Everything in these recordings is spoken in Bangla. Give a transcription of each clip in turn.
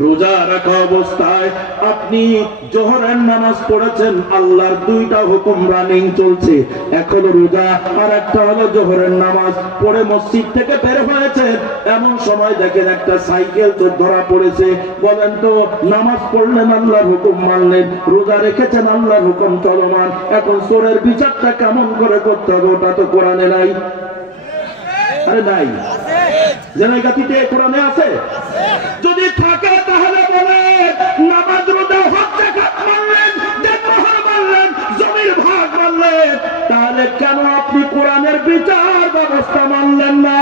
রোজা রাখা অবস্থায় আপনি জোহরের নামাজ পড়েছেন, আল্লাহর দুইটা হুকুম রানিং চলছে, এক হলো রোজা আর একটা হলো জোহরের নামাজ পড়ে মসজিদ থেকে বের হয়েছে, এমন সময় দেখেন একটা সাইকেল তো ধরা পড়েছে। বলেন তো, নামাজ পড়লেন আল্লাহর হুকুম মানলেন, রোজা রেখেছেন আল্লাহর হুকুম চলমান, এখন চোরের বিচারটা কেমন করে করতে হবে? ওটা তো কোরআনে নাই। আরে নাই, জেনাগাতিতে কোরআনে আছে? যদি থাকে তাহলে বলে নামাজ রোজা হক জাকাত মানলেন, দেনমোহর মানলেন, জমির ভাগ মানলেন, তাহলে কেন আপনি কোরআনের বিচার ব্যবস্থা মানলেন না?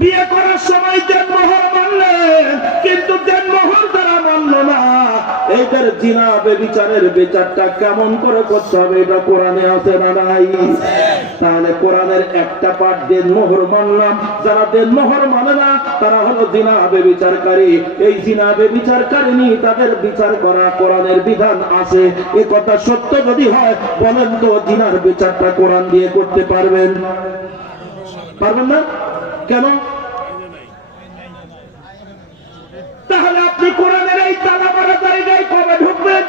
বিয়ে করার সময় দেনমোহর মানলেন, কিন্তু দেনমোহর দ্বারা মানল না। এইটার জিনা বেবিচারের বিচারটা কেমন করে করতে হবে? এটা কোরআনে আছে না নাই? তাহলে কোরআনের একটা পাঠ দেনমোহর মানলাম, যারা দেনমোহর মানে না তারা হলো জিনা বেবিচারকারী। এই জিনা বেবিচারকারিনী, তাদের বিচার করা কোরআনের বিধান আছে। এ কথা সত্য যদি হয় বলেন তো, জিনার বিচারটা কোরআন দিয়ে করতে পারবেন? পারবেন না কেন? তাহলে আপনি কোরআনের এই তালা মারা জায়গায় কবে ঢুকবেন?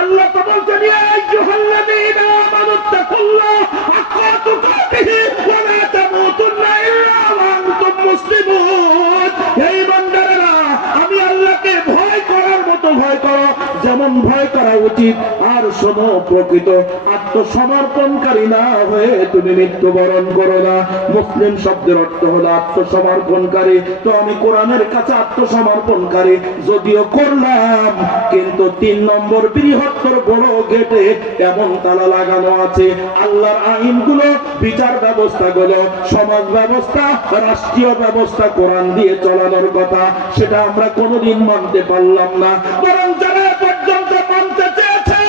আল্লাহ তো বলছেন, ইয়া আইয়ুহাল্লাযীনা আমানুত্তাকুল্লাহ হাক্কা তুকাতিহি ওয়া লা তামুতুন্না ইল্লা ওয়া আনতুম মুসলিমুন। এই বান্দারা, আমি আল্লাহকে ভয় করার মতো ভয় করো, যেমন ভয় করা উচিত, আর শোনো, প্রকৃত আত্মসমর্পণকারী না হয়ে তুমি মৃত্যুবরণ করো না। মুসলিম শব্দের অর্থ হলো আত্মসমর্পণকারী। তো আমি কোরআনের কাছে আত্মসমর্পণকারী যদিও করলাম, কিন্তু 3 নম্বর বৃহত্তর বড় গেটে এমন তালা লাগানো আছে। আল্লাহর আইনগুলো, বিচার ব্যবস্থাগুলো, সমাজ ব্যবস্থা, রাষ্ট্রীয় ব্যবস্থা কোরআন দিয়ে চলানোর কথা, সেটা আমরা কোনোদিন মানতে পারলাম না। বরং যারা পর্যন্ত মানতে চেয়েছে,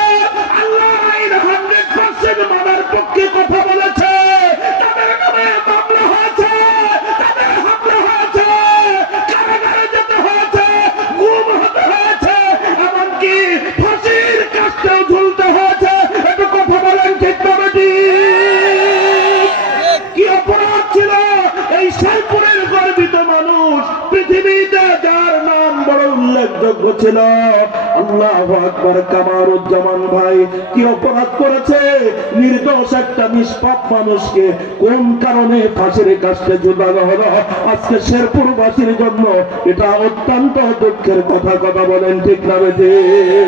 আল্লাহর আইন 100% মানার পক্ষে কথা বলেছে, তাদের নামে মামলা হয়েছে, তাদের হামলা হয়েছে, কারাগারে যেতে হয়েছে, গুম হতে হয়েছে, এমনকি ফাঁসির কাষ্ঠেও ঝুলতে হয়েছে। একটু কথা বলেন, ঠিক তবে কি অপরাধ ছিল এই শেরপুরের গর্বিত মানুষ, পৃথিবীতে যার নাম বড় উল্লেখযোগ্য ছিল, আল্লাহু আকবার, কামারুজ্জামান ভাই, কি অপরাধ করেছে? নির্দোষ একটা নিষ্পাপ মানুষকে কোন কারণে ফাঁসির কাষ্ঠে ঝুলানো হলো? আজকে শেরপুরবাসীর জন্য এটা অত্যন্ত দুঃখের কথা। কথা বলেন, ঠিক না বেঠিক?